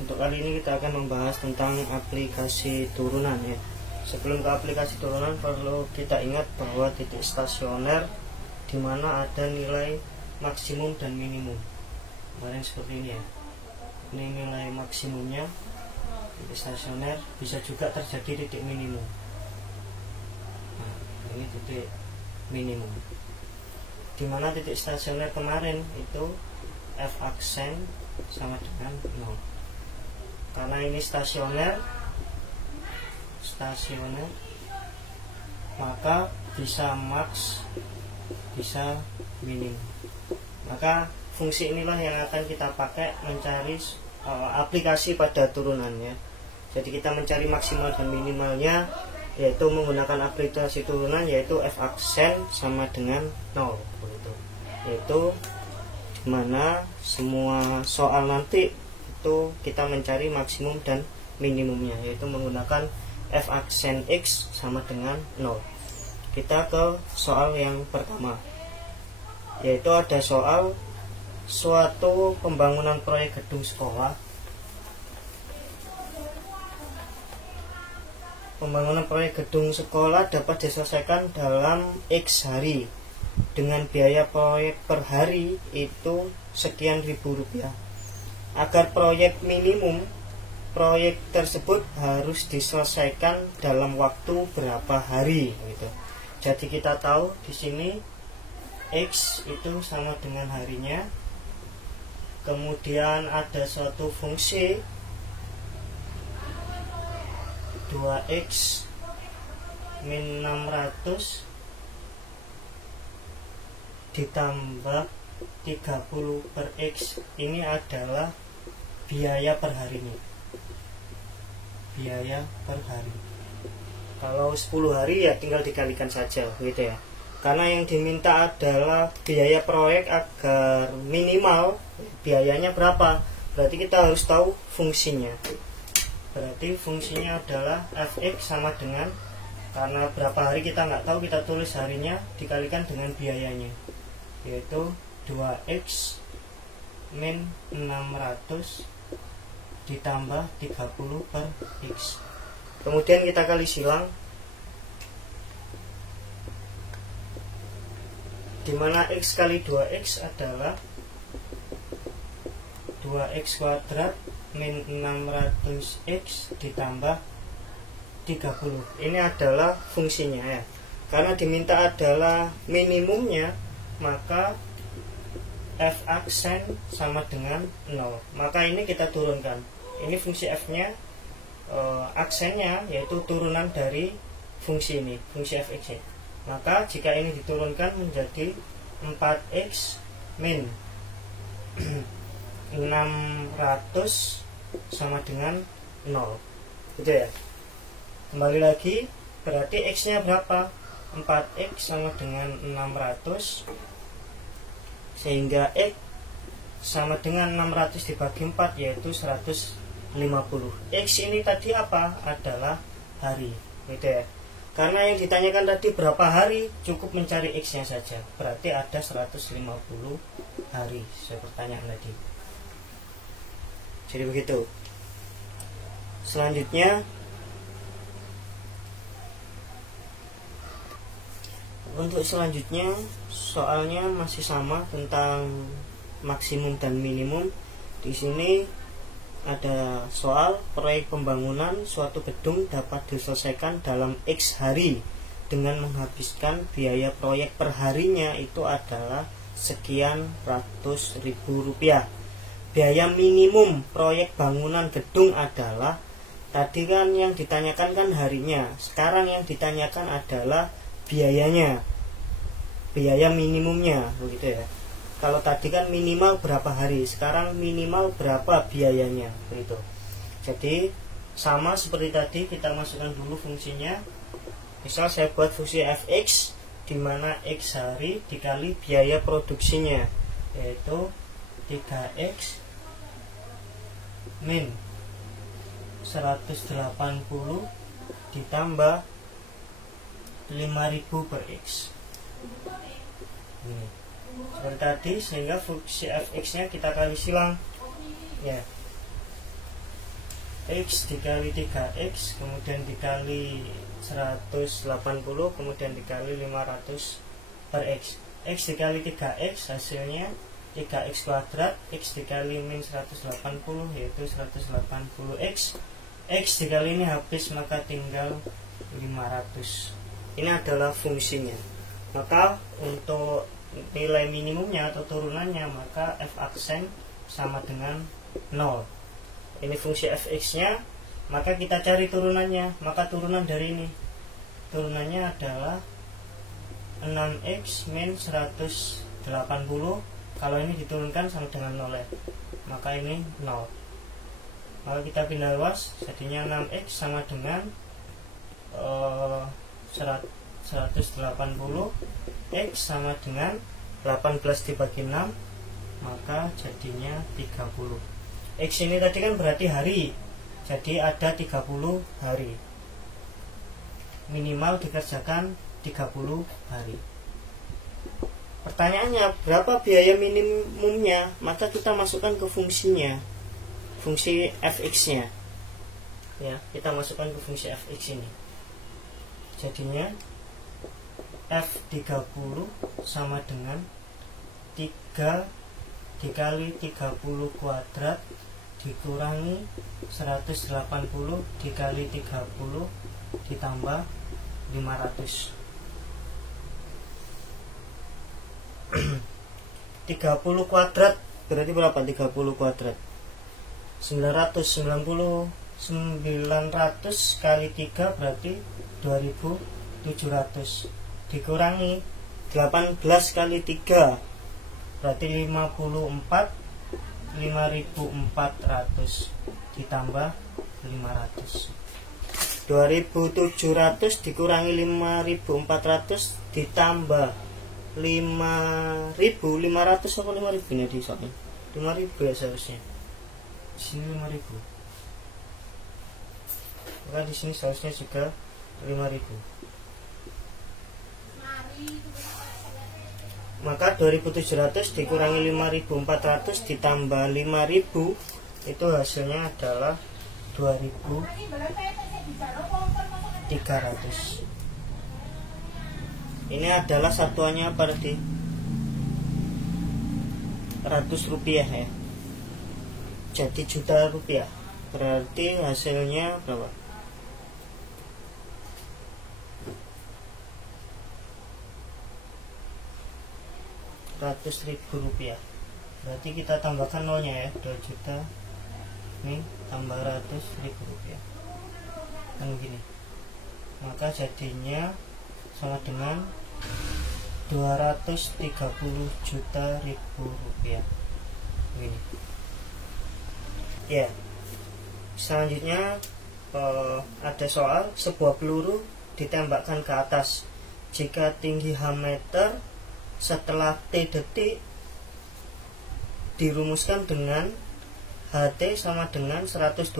Untuk kali ini kita akan membahas tentang aplikasi turunan ya. Sebelum ke aplikasi turunan perlu kita ingat bahwa titik stasioner di mana ada nilai maksimum dan minimum. Kemarin seperti ini ya. Ini nilai maksimumnya titik stasioner, bisa juga terjadi titik minimum. Nah, ini titik minimum. Di mana titik stasioner kemarin itu F aksen sama dengan 0. Karena ini stasioner, maka bisa max, bisa minim. Maka fungsi inilah yang akan kita pakai mencari aplikasi pada turunannya. Jadi kita mencari maksimal dan minimalnya, yaitu menggunakan aplikasi turunan, yaitu F aksen sama dengan 0 begitu. Yaitu dimana semua soal nanti itu kita mencari maksimum dan minimumnya, yaitu menggunakan F aksen X sama dengan 0. Kita ke soal yang pertama, yaitu ada soal suatu pembangunan proyek gedung sekolah. Pembangunan proyek gedung sekolah dapat diselesaikan dalam X hari dengan biaya proyek per hari itu sekian ribu rupiah. Agar proyek minimum, proyek tersebut harus diselesaikan dalam waktu berapa hari gitu. Jadi kita tahu di sini X itu sama dengan harinya. Kemudian ada suatu fungsi 2x min 600 ditambah 30 per X. Ini adalah biaya per harinya. Biaya per hari. Kalau 10 hari ya tinggal dikalikan saja gitu ya. Karena yang diminta adalah biaya proyek agar minimal biayanya berapa. Berarti kita harus tahu fungsinya. Berarti fungsinya adalah Fx sama dengan, karena berapa hari kita nggak tahu, kita tulis harinya dikalikan dengan biayanya, yaitu 2x min 600 ditambah 30 per X. Kemudian kita kali silang, dimana X kali 2x adalah 2x kuadrat min 600x ditambah 30. Ini adalah fungsinya ya. Karena diminta adalah minimumnya, maka F aksen sama dengan 0. Maka ini kita turunkan. Ini fungsi F-nya, aksennya yaitu turunan dari fungsi ini, fungsi Fx. Maka jika ini diturunkan menjadi 4x min 600 sama dengan 0. Gitu ya. Kembali lagi, berarti X-nya berapa? 4x sama dengan 600, sehingga X sama dengan 600 dibagi 4, yaitu 150. X ini tadi apa? Adalah hari, gitu ya. Karena yang ditanyakan tadi berapa hari, cukup mencari X-nya saja. Berarti ada 150 hari sesuai pertanyaan tadi. Jadi begitu. Selanjutnya, untuk selanjutnya soalnya masih sama tentang maksimum dan minimum. Di sini ada soal proyek pembangunan suatu gedung dapat diselesaikan dalam X hari dengan menghabiskan biaya proyek per harinya itu adalah sekian ratus ribu rupiah. Biaya minimum proyek bangunan gedung adalah, tadi kan yang ditanyakan kan harinya, sekarang yang ditanyakan adalah biayanya, biaya minimumnya begitu ya. Kalau tadi kan minimal berapa hari, sekarang minimal berapa biayanya begitu. Jadi sama seperti tadi, kita masukkan dulu fungsinya. Misal saya buat fungsi Fx, di mana X hari dikali biaya produksinya, yaitu 3x min 180 ditambah 5000 per X. Ini seperti tadi, sehingga fungsi Fx nya kita kali silang ya. X dikali 3X kemudian dikali 180 kemudian dikali 500 per X. X dikali 3X hasilnya 3X kuadrat, X dikali min 180 yaitu 180X. X dikali ini habis maka tinggal 500. Ini adalah fungsinya. Maka untuk nilai minimumnya atau turunannya maka f aksen sama dengan 0. Ini fungsi fx nya, maka kita cari turunannya. Maka turunan dari ini, turunannya adalah 6x min 180. Kalau ini diturunkan sama dengan 0 ya, maka ini 0. Maka kita pindah luas, jadinya 6x sama dengan 180. X sama dengan 18 dibagi 6, maka jadinya 30. X ini tadi kan berarti hari, jadi ada 30 hari. Minimal dikerjakan 30 hari. Pertanyaannya, berapa biaya minimumnya? Maka kita masukkan ke fungsinya, fungsi fx-nya. Ya, kita masukkan ke fungsi fx ini. Jadinya F30 sama dengan 3 dikali 30 kuadrat dikurangi 180 dikali 30 ditambah 500. 30 kuadrat berarti berapa? 30 kuadrat 900 kali 3 berarti 2700 dikurangi 18 kali 3 berarti 54 5400 ditambah 500. 2700 dikurangi 5400 ditambah 5500 apa 5000 ini di sana 5000 ya seharusnya. Di sini 5000. Maka di sini seharusnya juga 5000. Maka 2700 dikurangi 5400 ditambah 5000 itu hasilnya adalah 2300. Ini adalah satuannya berarti ratus rupiah ya. Jadi juta rupiah. Berarti hasilnya berapa? Rp100.000. Berarti kita tambahkan nolnya ya, 2 juta ini tambah Rp100.000 kan begini. Maka jadinya sama dengan 230 juta rupiah. Begini. Ya. Selanjutnya ada soal, sebuah peluru ditembakkan ke atas. Jika tinggi H meter setelah T detik dirumuskan dengan HT sama dengan 120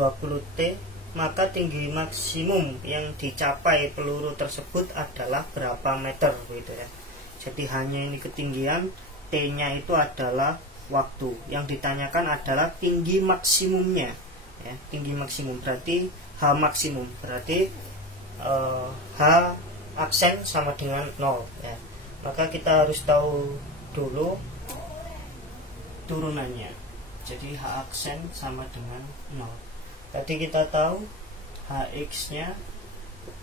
T, maka tinggi maksimum yang dicapai peluru tersebut adalah berapa meter gitu ya. Jadi hanya ini ketinggian, T-nya itu adalah waktu. Yang ditanyakan adalah tinggi maksimumnya ya, tinggi maksimum berarti H maksimum, berarti H aksen sama dengan 0 ya. Maka kita harus tahu dulu turunannya. Jadi H aksen sama dengan 0. Tadi kita tahu Hx nya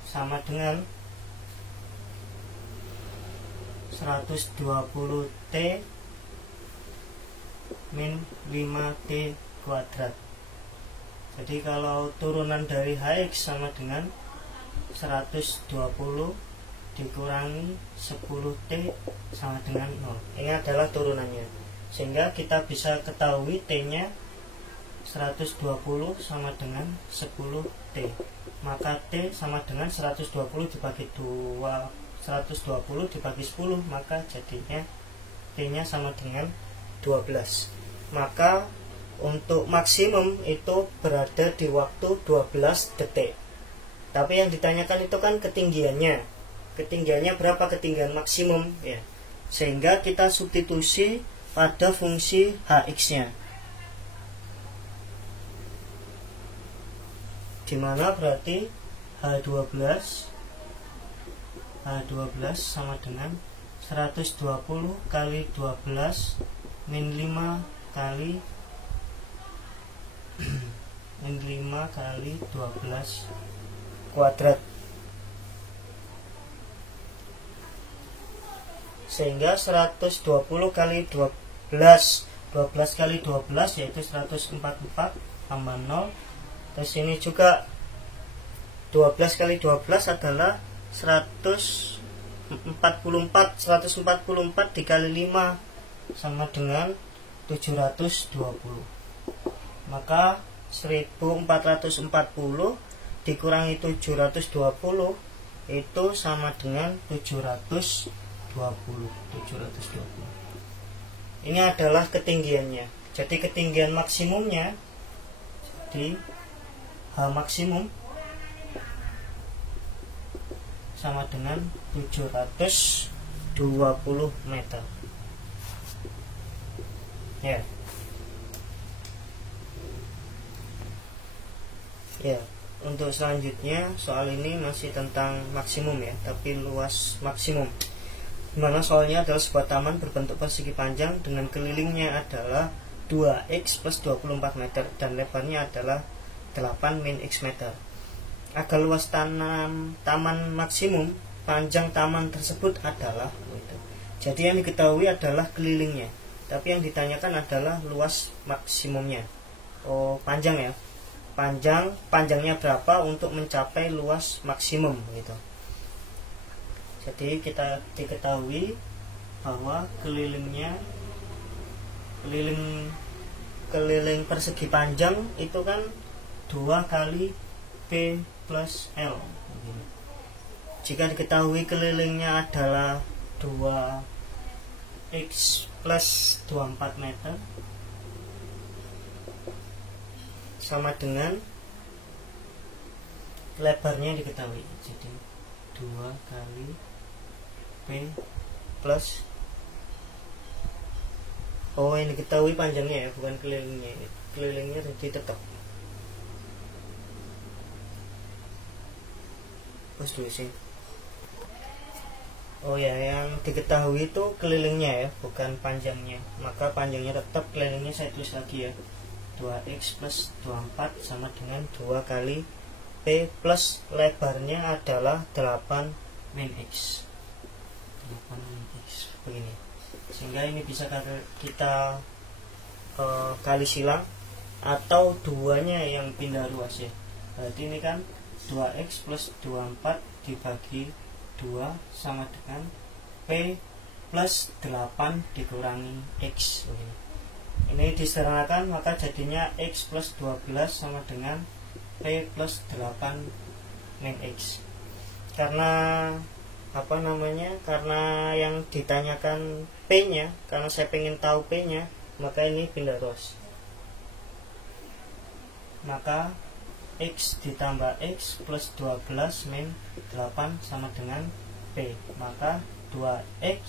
sama dengan 120 T min 5 T kuadrat. Jadi kalau turunan dari Hx sama dengan 120 dikurangi 10 T sama dengan 0. Ini adalah turunannya. Sehingga kita bisa ketahui T-nya 120 sama dengan 10 T. Maka T sama dengan 120 dibagi 2, 120 dibagi 10, maka jadinya T-nya sama dengan 12. Maka untuk maksimum itu berada di waktu 12 detik. Tapi yang ditanyakan itu kan ketinggiannya. Ketinggiannya berapa ketinggian maksimum ya. Sehingga kita substitusi pada fungsi Hx-nya. dimana berarti H12 sama dengan 120 kali 12 min 5 kali min 5 kali 12 kuadrat, sehingga 120 kali 12 kali 12 yaitu 144 tambah 0. Terus ini juga 12 kali 12 adalah 144 dikali 5 sama dengan 720. Maka 1440 dikurangi 720 itu sama dengan 720. Ini adalah ketinggiannya. Jadi ketinggian maksimumnya, jadi H maksimum sama dengan 720 meter. Ya. Ya, untuk selanjutnya soal ini masih tentang maksimum ya, tapi luas maksimum. Dimana soalnya adalah sebuah taman berbentuk persegi panjang dengan kelilingnya adalah 2x plus 24 meter dan lebarnya adalah 8 min x meter. Agar luas taman maksimum, panjang taman tersebut adalah Jadi yang diketahui adalah kelilingnya, tapi yang ditanyakan adalah luas maksimumnya. Panjang ya. Panjangnya berapa untuk mencapai luas maksimum gitu. Jadi kita diketahui bahwa keliling persegi panjang itu kan 2 kali P plus L. Jika diketahui kelilingnya adalah 2x plus 24 meter sama dengan lebarnya diketahui, jadi 2 kali P plus yang diketahui panjangnya ya, bukan kelilingnya. Kelilingnya jadi tetap dulu sih. Yang diketahui itu kelilingnya ya, bukan panjangnya. Maka panjangnya tetap, kelilingnya saya tulis lagi ya, 2x plus 24 sama dengan 2 kali P plus lebarnya adalah 8 min x. 8 min x begini. Sehingga ini bisa kita kali silang atau duanya yang pindah ruas ya. Berarti ini kan 2x plus 24 dibagi 2 sama dengan P plus 8 dikurangi x. Ini disederhanakan, maka jadinya x plus 12 sama dengan P plus 8 min x. Karena karena yang ditanyakan P-nya, karena saya pengen tahu P-nya, maka ini pindah ruas. Maka x ditambah x plus 12 min 8 sama dengan P. Maka 2x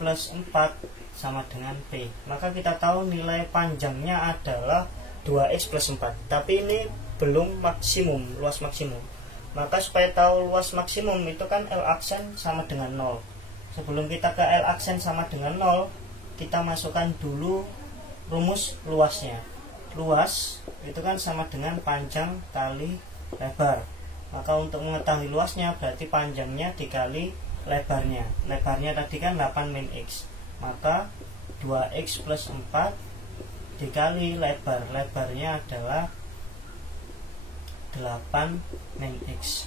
plus 4 sama dengan P. Maka kita tahu nilai panjangnya adalah 2x plus 4. Tapi ini belum maksimum, luas maksimum. Maka supaya tahu luas maksimum itu kan L aksen sama dengan 0. Sebelum kita ke L aksen sama dengan 0, kita masukkan dulu rumus luasnya. Luas itu kan sama dengan panjang kali lebar. Maka untuk mengetahui luasnya berarti panjangnya dikali lebarnya. Lebarnya tadi kan 8 min x. Maka 2x plus 4 dikali lebar. Lebarnya adalah 8 min x.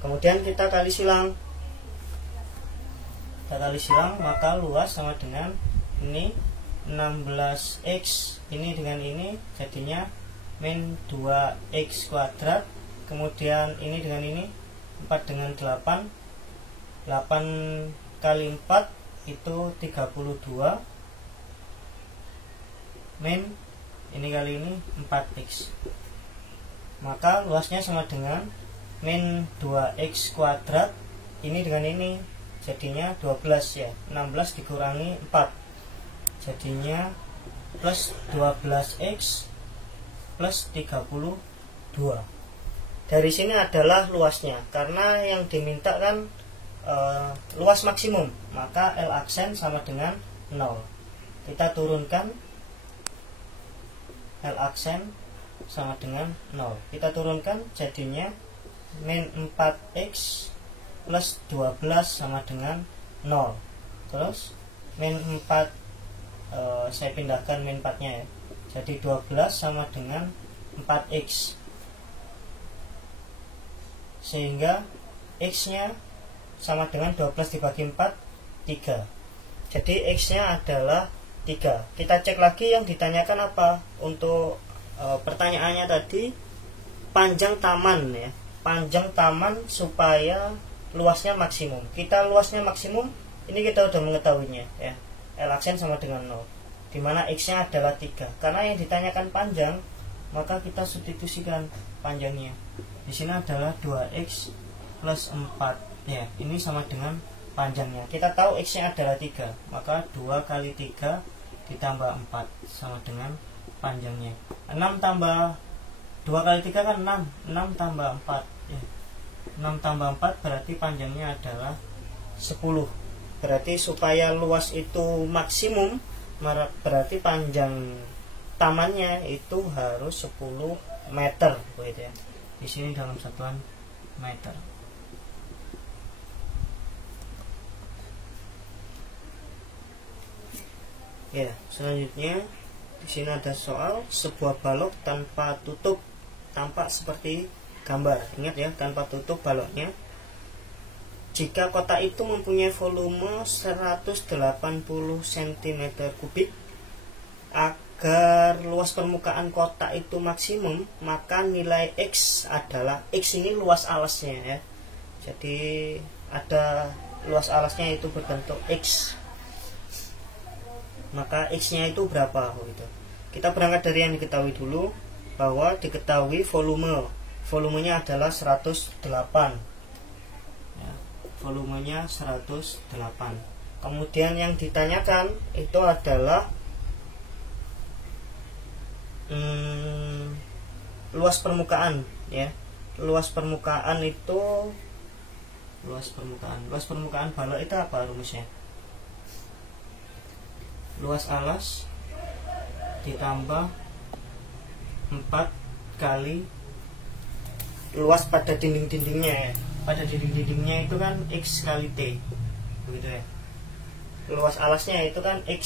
Kemudian kita kali silang. Maka luas sama dengan ini 16x, ini dengan ini jadinya min 2x kuadrat. Kemudian ini dengan ini 4 dengan 8 kali 4 itu 32 min ini kali ini 4x. Maka luasnya sama dengan min 2x kuadrat, ini dengan ini jadinya 12 ya, 16 dikurangi 4 jadinya plus 12x plus 32. dari sini adalah luasnya, karena yang diminta kan luas maksimum, maka L aksen sama dengan 0. Kita turunkan L aksen sama dengan 0. Kita turunkan, jadinya min 4x plus 12 sama dengan 0. Terus min 4 saya pindahkan min 4 nya ya. Jadi 12 sama dengan 4x, sehingga x nya sama dengan 12 dibagi 4, 3. Jadi x nya adalah 3. Kita cek lagi yang ditanyakan apa. Untuk pertanyaannya tadi panjang taman ya, panjang taman supaya luasnya maksimum. Kita luasnya maksimum ini kita udah mengetahuinya ya, L aksen sama dengan 0, dimana x nya adalah 3. Karena yang ditanyakan panjang, maka kita substitusikan panjangnya. Di sini adalah 2x plus 4 ya, ini sama dengan panjangnya. Kita tahu x nya adalah 3, maka 2 kali 3 ditambah 4 sama dengan panjangnya. 6 tambah 2 kali 3 kan 6, 6 tambah 4 ya. 6 tambah 4 berarti panjangnya adalah 10. Berarti supaya luas itu maksimum, berarti panjang tamannya itu harus 10 meter begitu ya. Di sini dalam satuan meter. Ya, selanjutnya di sini ada soal sebuah balok tanpa tutup tampak seperti gambar. Ingat ya, tanpa tutup baloknya. Jika kotak itu mempunyai volume 180 cm3, agar luas permukaan kotak itu maksimum, maka nilai X adalah, X ini luas alasnya ya. Jadi ada luas alasnya itu berbentuk X, maka X nya itu berapa gitu. Kita berangkat dari yang diketahui dulu, bahwa diketahui volumenya adalah 108 ya, volumenya 108. Kemudian yang ditanyakan itu adalah luas permukaan ya. Luas permukaan balok itu apa rumusnya? Luas alas ditambah 4 kali luas pada dinding-dindingnya ya. Pada dinding-dindingnya itu kan X kali T begitu ya. Luas alasnya itu kan X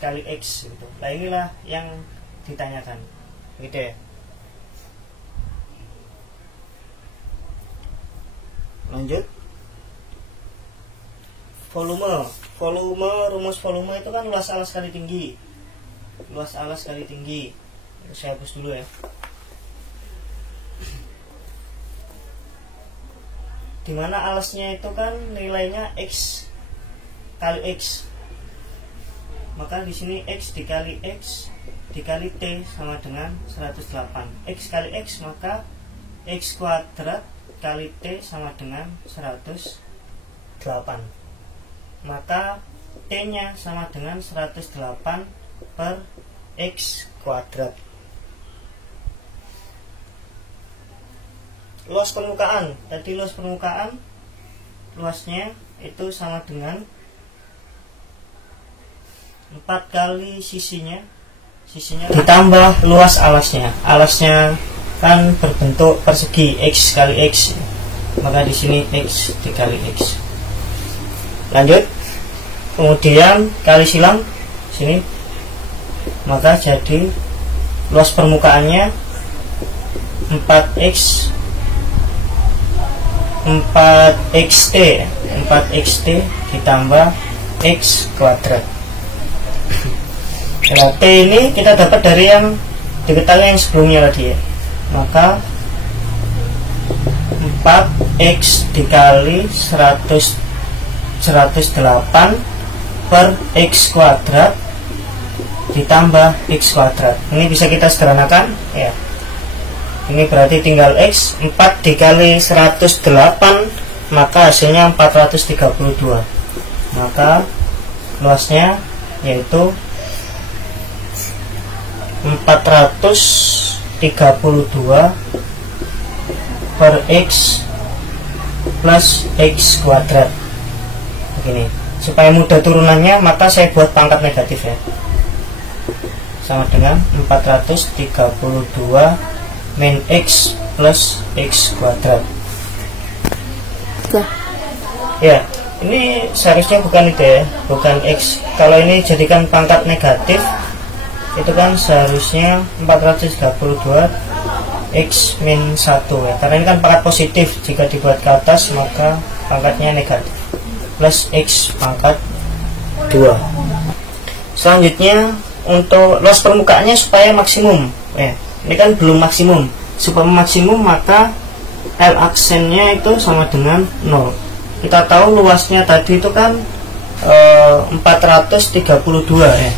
kali X gitu. Nah inilah yang ditanyakan gitu ya. Lanjut, volume, rumus volume itu kan luas alas kali tinggi. Luas alas kali tinggi. Saya hapus dulu ya. Dimana alasnya itu kan nilainya X kali X, maka di sini X dikali X dikali T sama dengan 108. X kali X, maka X kuadrat kali T sama dengan 108. Maka T nya sama dengan 108 per X kuadrat. Luas permukaan, tadi luas permukaan luasnya itu sama dengan 4 kali sisinya ditambah luas alasnya. Alasnya kan berbentuk persegi X kali X, maka di sini X dikali X. Lanjut, kemudian kali silang sini, maka jadi luas permukaannya 4xt ditambah X kuadrat. Nah, T ini kita dapat dari yang diketahui yang sebelumnya tadi ya. Maka 4x dikali 108 per x kuadrat ditambah x kuadrat. Ini bisa kita sederhanakan ya. Ini berarti tinggal x, 4 dikali 108, maka hasilnya 432. Maka luasnya yaitu 432 per X plus X kuadrat. Begini, supaya mudah turunannya maka saya buat pangkat negatif ya, sama dengan 432 min X plus X kuadrat. Ya, ini seharusnya bukan itu ya, bukan X. Kalau ini jadikan pangkat negatif, itu kan seharusnya 432 X min 1 ya, karena ini kan pangkat positif. Jika dibuat ke atas maka pangkatnya negatif, plus X pangkat 2. Selanjutnya untuk luas permukaannya supaya maksimum ya, ini kan belum maksimum. Supaya maksimum maka L aksennya itu sama dengan 0. Kita tahu luasnya tadi itu kan 432 ya,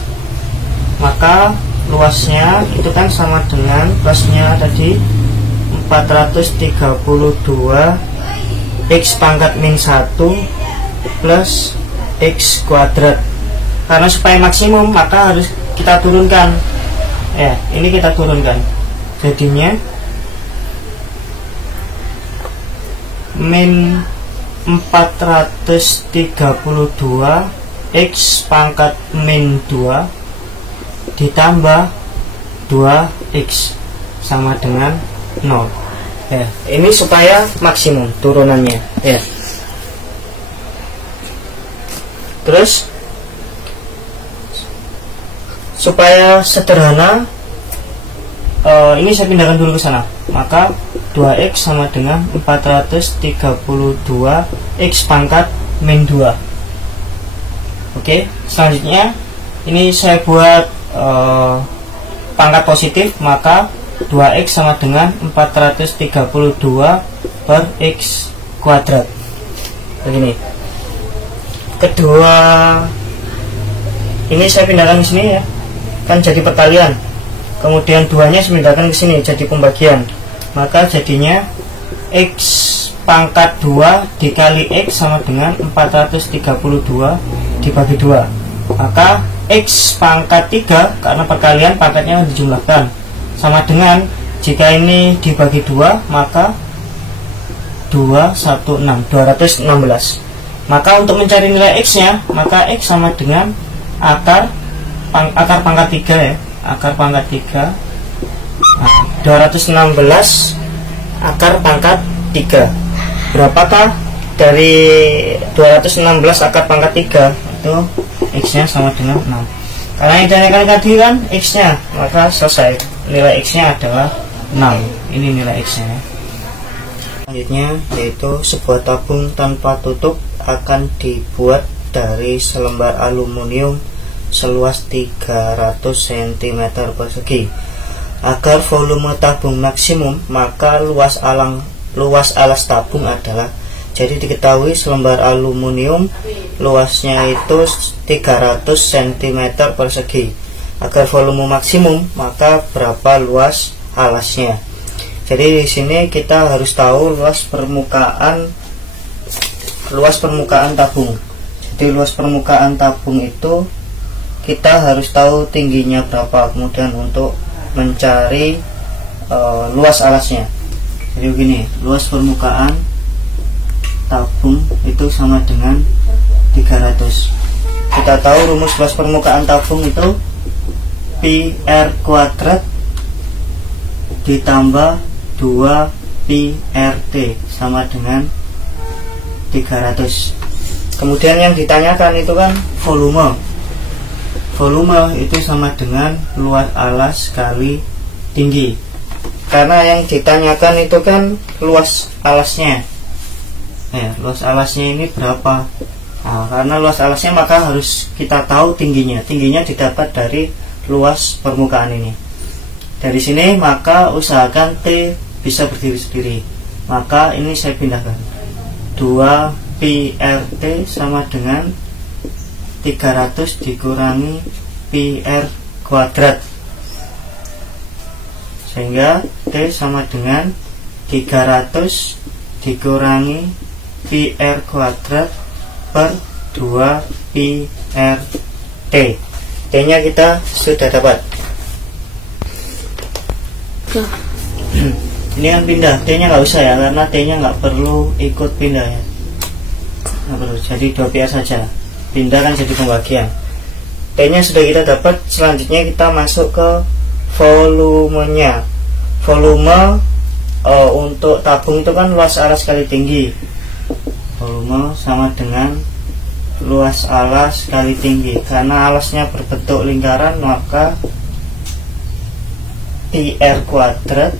maka luasnya itu kan sama dengan plusnya tadi 432 X pangkat min 1 plus X kuadrat. Karena supaya maksimum maka harus kita turunkan ya, ini kita turunkan, jadinya min 432 X pangkat min 2 ditambah 2X sama dengan 0 ya. Ini supaya maksimum turunannya ya. Terus supaya sederhana, ini saya pindahkan dulu ke sana, maka 2X sama dengan 432 X pangkat min 2. Oke, selanjutnya ini saya buat pangkat positif, maka 2X sama dengan 432 per X kuadrat. Begini. Kedua ini saya pindahkan ke sini ya, kan jadi perkalian. Kemudian 2-nya saya pindahkan ke sini jadi pembagian. Maka jadinya X pangkat 2 dikali X sama dengan 432 dibagi 2. Maka X pangkat 3, karena perkalian pangkatnya dijumlahkan, sama dengan, jika ini dibagi 2 maka 216. Maka untuk mencari nilai X nya, maka X sama dengan akar pangkat 3 ya, akar pangkat 3. Nah, 216 akar pangkat 3. Berapakah dari 216 akar pangkat 3? Itu X nya sama dengan 6. Karena yang ditanyakan tadi kan X nya, maka selesai. Nilai X nya adalah 6. Ini nilai X nya. Selanjutnya yaitu sebuah tabung tanpa tutup akan dibuat dari selembar aluminium seluas 300 cm persegi. Agar volume tabung maksimum, maka luas alas tabung adalah, jadi diketahui selembar aluminium luasnya itu 300 cm persegi. Agar volume maksimum, maka berapa luas alasnya. Jadi di sini kita harus tahu luas permukaan tabung. Jadi luas permukaan tabung itu kita harus tahu tingginya berapa, kemudian untuk mencari luas alasnya. Jadi begini, luas permukaan tabung itu sama dengan 300. Kita tahu rumus luas permukaan tabung itu pi R kuadrat ditambah 2 pi RT sama dengan 300. Kemudian yang ditanyakan itu kan volume. Volume itu sama dengan luas alas kali tinggi. Karena yang ditanyakan itu kan luas alasnya. Ya, luas alasnya ini berapa? Nah, karena luas alasnya maka harus kita tahu tingginya. Tingginya didapat dari luas permukaan ini. Dari sini maka usahakan T bisa berdiri sendiri. Maka ini saya pindahkan. 2 pi RT sama dengan 300 dikurangi pi R kuadrat, sehingga T sama dengan 300 dikurangi pi R kuadrat per 2 pi R T. T nya kita sudah dapat. Ini kan pindah, T nya nggak usah ya, karena T nya nggak perlu ikut pindah ya, nggak perlu, jadi 2PR saja. Pindah kan jadi pembagian. T nya sudah kita dapat. Selanjutnya kita masuk ke volumenya. Volume untuk tabung itu kan luas alas kali tinggi. Volume sama dengan luas alas kali tinggi. Karena alasnya berbentuk lingkaran, maka PR kuadrat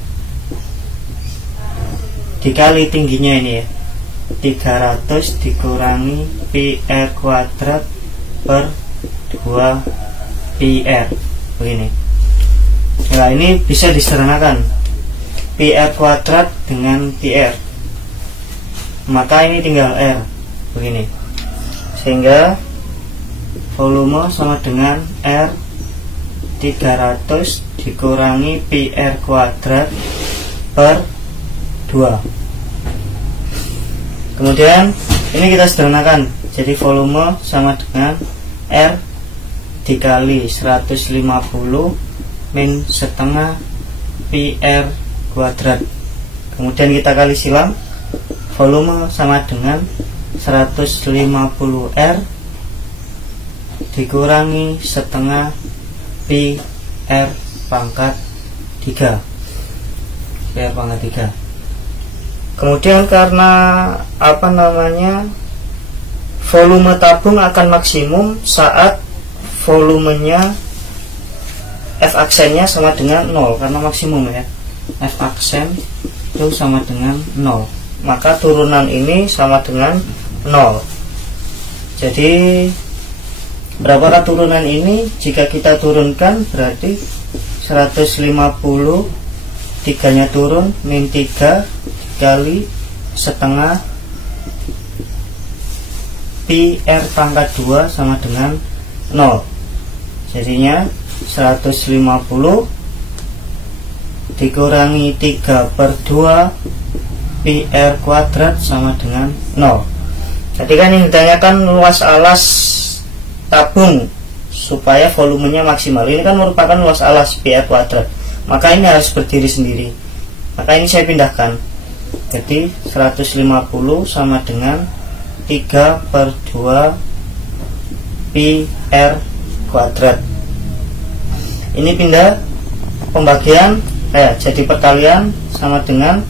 dikali tingginya ini ya, 300 dikurangi PR kuadrat per 2 PR, begini. Nah, ini bisa disederhanakan, PR kuadrat dengan PR, maka ini tinggal R, begini. Sehingga volume sama dengan R 300 dikurangi PR kuadrat per 2. Kemudian ini kita sederhanakan, jadi volume sama dengan R dikali 150 min setengah PR kuadrat. Kemudian kita kali silang, volume sama dengan 150 R dikurangi setengah PR pangkat 3, PR pangkat 3. Kemudian karena volume tabung akan maksimum saat volumenya F aksennya sama dengan 0, karena maksimum ya, F aksen itu sama dengan 0, maka turunan ini sama dengan 0. Jadi berapakah turunan ini? Jika kita turunkan berarti 150, 3 nya turun, min 3 kali setengah PR pangkat 2 sama dengan 0. Jadinya 150 dikurangi 3 per 2 PR kuadrat sama dengan 0. Jadi kan yang ditanyakan luas alas tabung supaya volumenya maksimal. Ini kan merupakan luas alas PR kuadrat, maka ini harus berdiri sendiri. Maka ini saya pindahkan. Jadi 150 sama dengan 3 per 2 PR kuadrat. Ini pindah pembagian, jadi perkalian sama dengan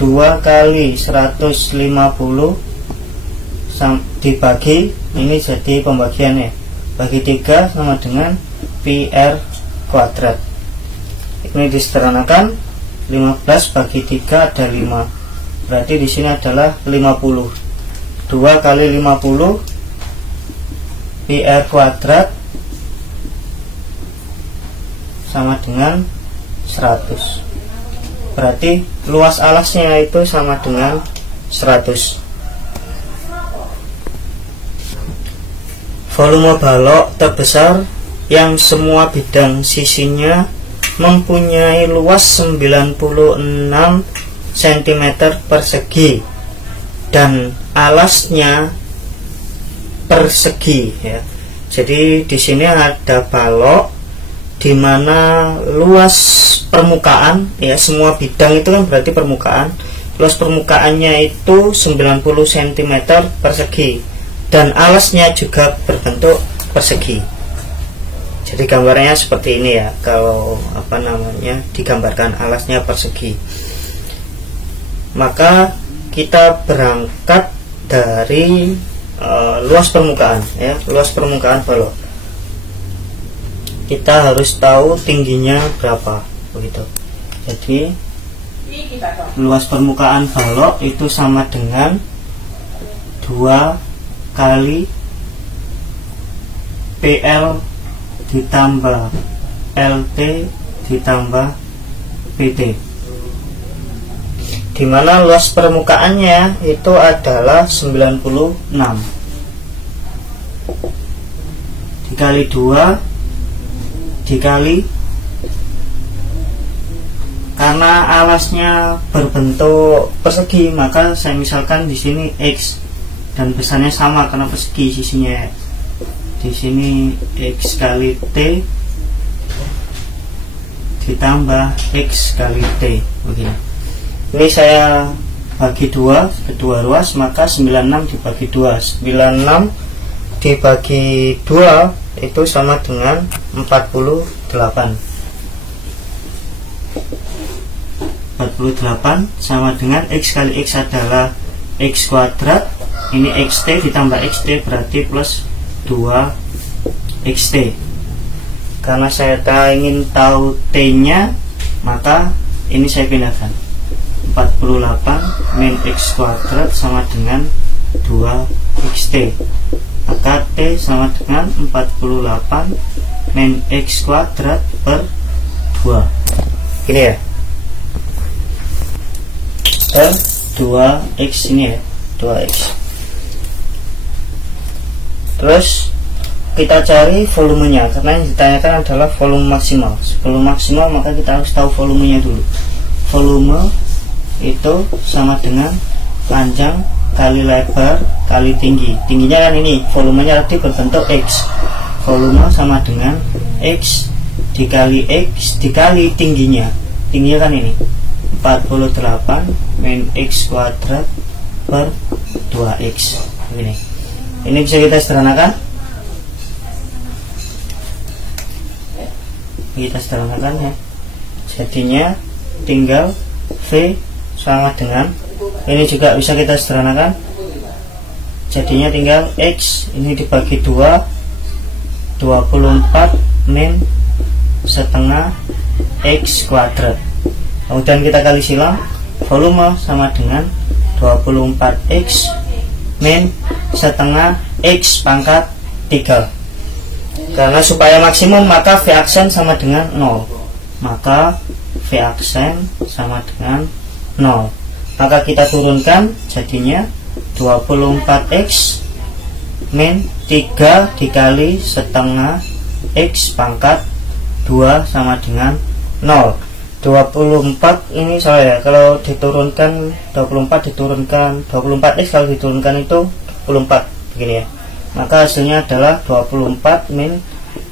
2 kali 150 dibagi, ini jadi pembagiannya, bagi 3 sama dengan PR kuadrat. Ini disederhanakan, 15 bagi 3 ada 5, berarti di sini adalah 50. 2 kali 50 PR kuadrat sama dengan 100. Berarti luas alasnya itu sama dengan 100. Volume balok terbesar yang semua bidang sisinya mempunyai luas 96 cm persegi dan alasnya persegi ya. Jadi di sini ada balok di mana luas permukaan ya, semua bidang itu kan berarti permukaan. Luas permukaannya itu 90 cm persegi dan alasnya juga berbentuk persegi. Jadi gambarnya seperti ini ya, kalau digambarkan alasnya persegi. Maka kita berangkat dari luas permukaan ya, luas permukaan balok. Kita harus tahu tingginya berapa, begitu. Jadi luas permukaan balok itu sama dengan 2 kali PL ditambah LT ditambah PT, dimana luas permukaannya itu adalah 96 dikali 2 dikali, karena alasnya berbentuk persegi maka saya misalkan di sini X dan besarnya sama karena persegi sisinya. Di sini X kali T ditambah X kali T, begini. Ini saya bagi kedua ruas, maka 96 dibagi 2. 96 dibagi 2 itu sama dengan 48. 48 sama dengan X kali X adalah X kuadrat. Ini XT ditambah XT berarti plus 2 XT. Karena saya ingin tahu T nya, maka ini saya pindahkan. 48 min X kuadrat sama dengan 2 XT. Maka T sama dengan 48 min X kuadrat per 2. Ini ya, per 2X ini ya, 2X. Terus kita cari volumenya, karena yang ditanyakan adalah volume maksimal. Sebelum maksimal maka kita harus tahu volumenya dulu. Volume itu sama dengan panjang kali lebar kali tinggi. Tingginya kan ini, volumenya tadi berbentuk X. Volume sama dengan X dikali X dikali tingginya. Tingginya kan ini 48 min X kuadrat per 2X. Ini bisa kita sederhanakan. Kita sederhanakan ya. Jadinya tinggal V sama dengan, ini juga bisa kita sederhanakan. Jadinya tinggal X ini dibagi 2, 24 min setengah X kuadrat. Kemudian kita kali silang, volume sama dengan 24X min setengah X pangkat 3. Karena supaya maksimum maka V aksen sama dengan 0. Maka V aksen sama dengan 0. Maka kita turunkan, jadinya 24X min 3 dikali setengah X pangkat 2 sama dengan 0. 24 ini saya kalau diturunkan 24 diturunkan 24X, kalau diturunkan itu 24 begini ya. Maka hasilnya adalah 24 min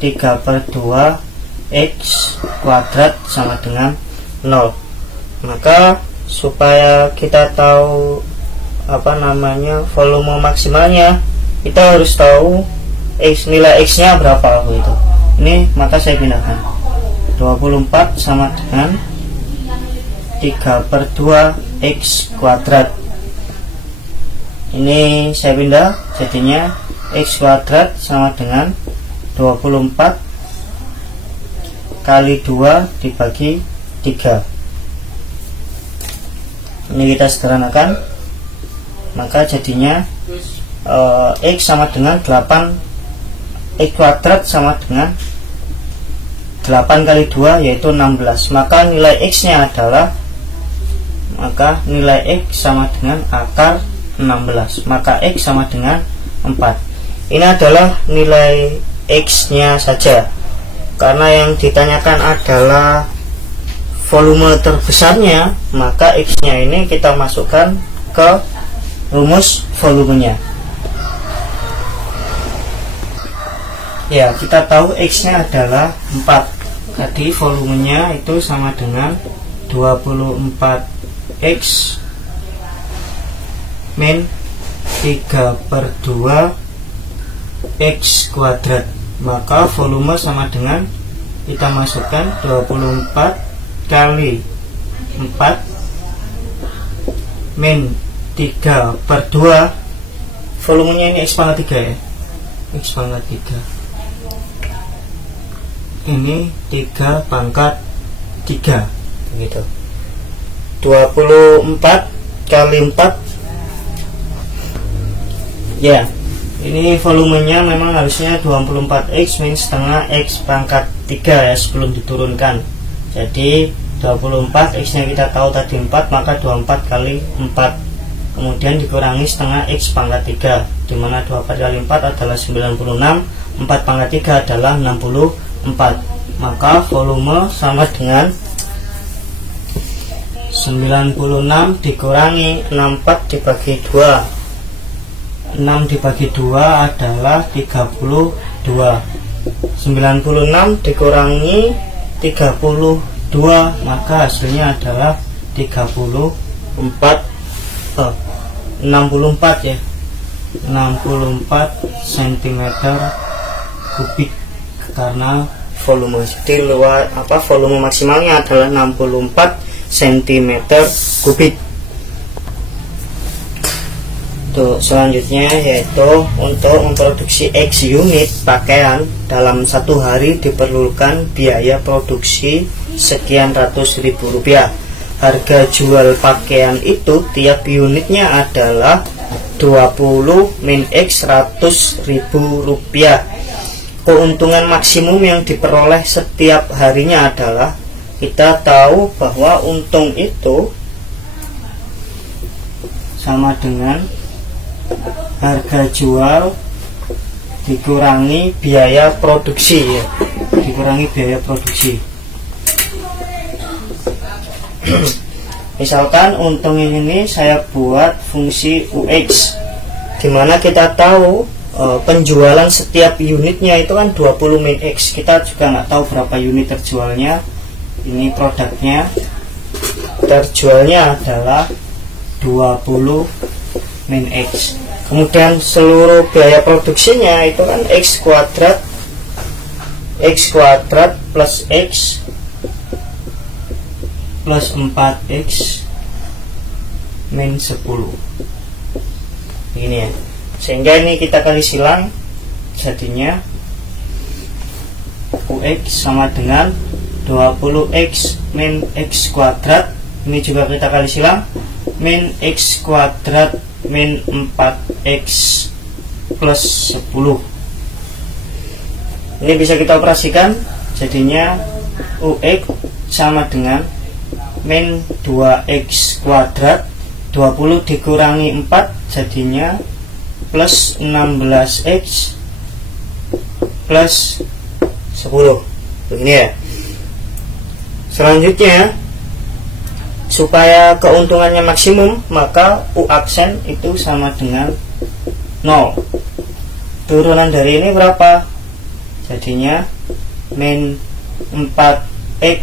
3 per 2 X kuadrat sama dengan 0. Maka supaya kita tahu volume maksimalnya, kita harus tahu nilai X nya berapa gitu. Ini maka saya pindahkan, 24 sama dengan 3 per 2 X kuadrat. Ini saya pindah, jadinya X kuadrat sama dengan 24 kali 2 dibagi 3. Ini kita sederhanakan, maka jadinya X sama dengan 8, X kuadrat sama dengan 8 kali 2 yaitu 16. Maka nilai X nya adalah, maka nilai X sama dengan akar 16. Maka X sama dengan 4. Ini adalah nilai X nya saja, karena yang ditanyakan adalah volume terbesarnya. Maka X nya ini kita masukkan ke rumus volumenya. Ya, kita tahu X nya adalah 4. Tadi volumenya itu sama dengan 24X min 3 per 2 X kuadrat. Maka volume sama dengan, kita masukkan 24 kali 4 min 3 per 2. Volumenya ini X pangkat 3 ya, X pangkat 3. Ini 3 pangkat 3 gitu. 24 kali 4 ya. Ini volumenya memang harusnya 24X min setengah X pangkat 3 ya, sebelum diturunkan. Jadi 24 X nya kita tahu tadi 4, maka 24 kali 4 kemudian dikurangi setengah X pangkat 3, dimana 24 kali 4 adalah 96, 4 pangkat 3 adalah 64. Maka volume sama dengan 96 dikurangi 64 dibagi 2. 6 dibagi 2 adalah 32. 96 dikurangi 32, maka hasilnya adalah 36. 64 ya, 64 cm kubik karena volume. Jadi volume maksimalnya adalah 64 cm kubik. Untuk selanjutnya yaitu untuk memproduksi X unit pakaian dalam satu hari diperlukan biaya produksi sekian ratus ribu rupiah. Harga jual pakaian itu tiap unitnya adalah 20 min X 100 ribu rupiah. Keuntungan maksimum yang diperoleh setiap harinya adalah, kita tahu bahwa untung itu sama dengan harga jual dikurangi biaya produksi ya, dikurangi biaya produksi. Misalkan untung ini saya buat fungsi UX, dimana kita tahu penjualan setiap unitnya itu kan 20 min X. Kita juga nggak tahu berapa unit terjualnya. Ini produknya terjualnya adalah 20 min X. Kemudian seluruh biaya produksinya itu kan X kuadrat plus X plus 4X min 10. Ini ya. Sehingga ini kita kali silang, jadinya UX sama dengan 20X min X kuadrat. Ini juga kita kali silang, min X kuadrat min 4X plus 10. Ini bisa kita operasikan, jadinya UX sama dengan min 2X kuadrat, 20 dikurangi 4 jadinya plus 16X plus 10. Begini ya. Selanjutnya, supaya keuntungannya maksimum, maka U aksen itu sama dengan 0. Turunan dari ini berapa? Jadinya min 4X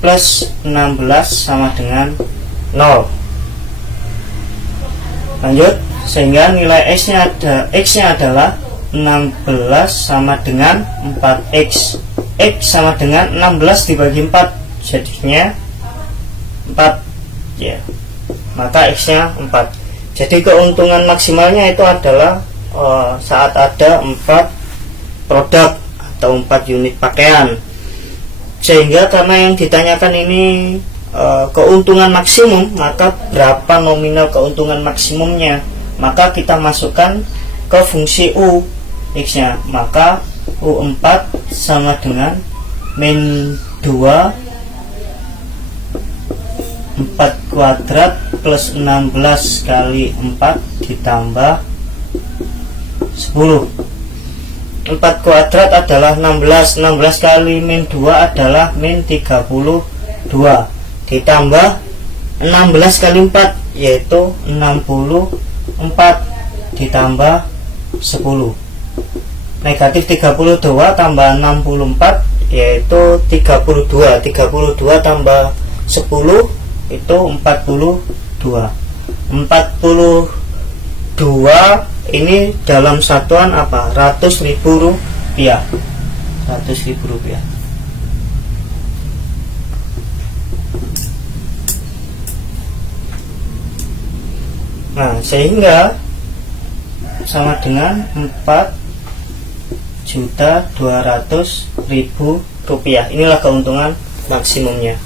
plus 16 sama dengan 0. Lanjut, sehingga nilai X-nya adalah 16 sama dengan 4X. X sama dengan 16 dibagi 4, jadinya 4 ya. Maka X-nya 4. Jadi keuntungan maksimalnya itu adalah saat ada 4 produk atau 4 unit pakaian. Sehingga karena yang ditanyakan ini keuntungan maksimum, maka berapa nominal keuntungan maksimumnya, maka kita masukkan ke fungsi U X-nya. Maka U4 sama dengan min 2 4 kuadrat plus 16 kali 4 ditambah 10. 4 kuadrat adalah 16. 16 kali min 2 adalah min 32. Ditambah 16 kali 4 yaitu 64. Ditambah 10. Negatif 32 tambah 64 yaitu 32. 32 tambah 10 itu 42. 42 ini dalam satuan apa? Ratus ribu rupiah. Nah, sehingga sama dengan 4.200.000 rupiah. Inilah keuntungan maksimumnya.